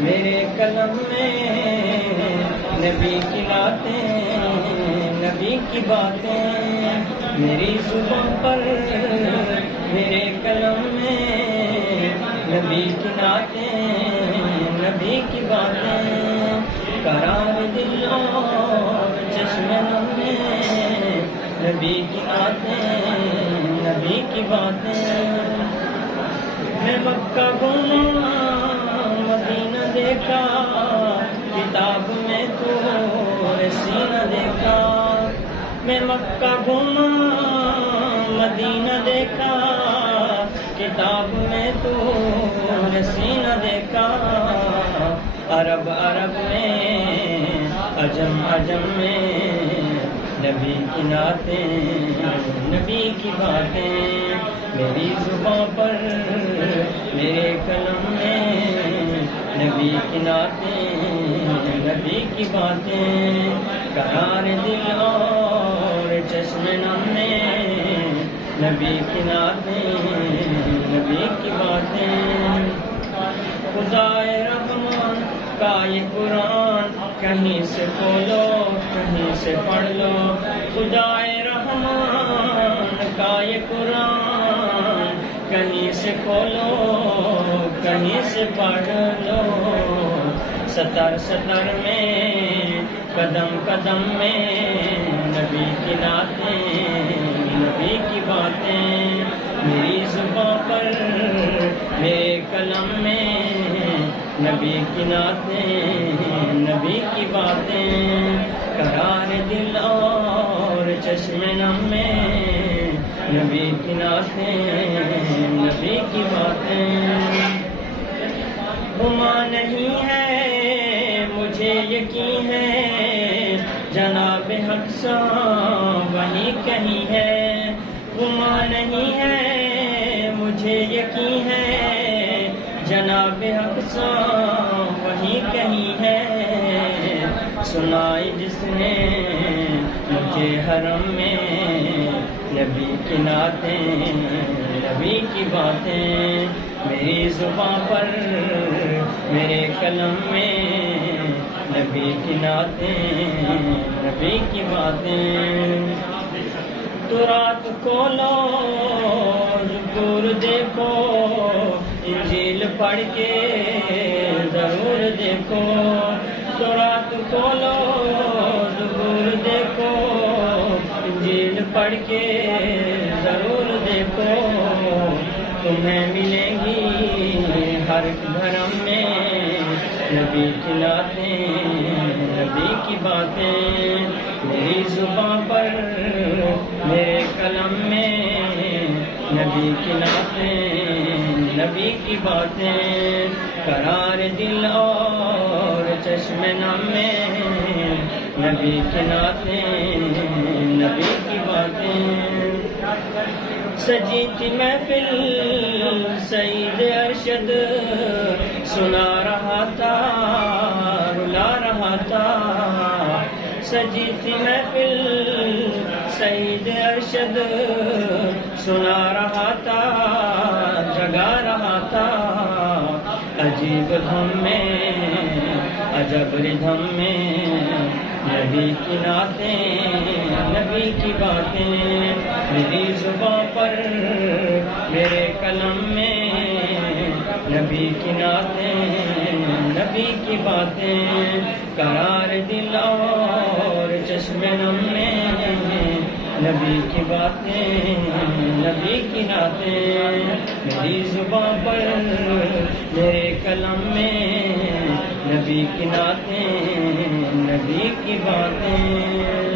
میرے قلم میں نبی کی باتیں، نبی کی باتیں میری زبان پر، میرے قلم میں نبی کی باتیں، نبی کی باتیں قرار دل اور چشم نم میں نبی کی باتیں، نبی کی باتیں۔ میں مکہ گھوما مدینہ دیکھا، کتاب میں تو سینہ دیکھا۔ میں مکہ گھوما مدینہ دیکھا، کتاب میں تو سینہ دیکھا۔ عرب عرب میں، عجم عجم میں نبی کی نعتیں، نبی کی باتیں میری زباں پر، میرے قلم میں نبی کی نعتیں، نبی کی باتیں قرار دل اور چشم نم میں نبی کی نعتیں، نبی کی باتیں۔ خدائے رحمان کا یہ قرآن کہیں سے کھولو کہیں سے پڑھ لو، خدائے رحمان کا یہ قرآن کہیں سے کھولو کہیں سے پڑھ لو۔ سطر سطر میں، قدم قدم میں نبی کی نعتیں، نبی کی باتیں میری زباں پر، میرے قلم میں نبی کی نعتیں، نبی کی باتیں قرار دل اور چشم نم میں نبی کی نعتیں، نبی کی باتیں۔ گما نہیں ہے مجھے یقین ہے جناب حق سا وہیں کہیں ہے، گما نہیں ہے مجھے یقین ہے جناب حق سا وہیں کہیں ہے۔ سنائی جس نے مجھے حرم میں نبی کی نعتیں، نبی کی باتیں میری زباں پر، میرے قلم میں نبی کی نعتیں، نبی کی باتیں۔ تو رات کھولو دور دیکھو، انجیل پڑھ کے ضرور دیکھو، تو رات کھولو ضرور دیکھو، انجیل پڑھ کے ضرور دیکھو۔ تمہیں ملیں گی ہر دھرم میں نبی کی نعتیں، نبی کی باتیں میری زباں پر، میرے قلم میں نبی کی نعتیں، نبی کی باتیں قرار دل اور چشم نم میں نبی کی نعتیں، نبی کی باتیں۔ سجی تھی محفل سعید ارشد سنا رہا تھا رلا رہا تھا، سجی تھی محفل سعید ارشد سنا رہا تھا جگا رہا تھا۔ عجیب دھم میں عجب ردھم میں نبی کی نعتیں، نبی کی باتیں میری زباں پر، میرے قلم میں نبی کی نعتیں، نبی کی باتیں قرار دل اور چشم نم میں نبی کی باتیں، نبی کی نعتیں میری زباں پر، میرے قلم میں نبی کی نعتیں، نبی کی باتیں۔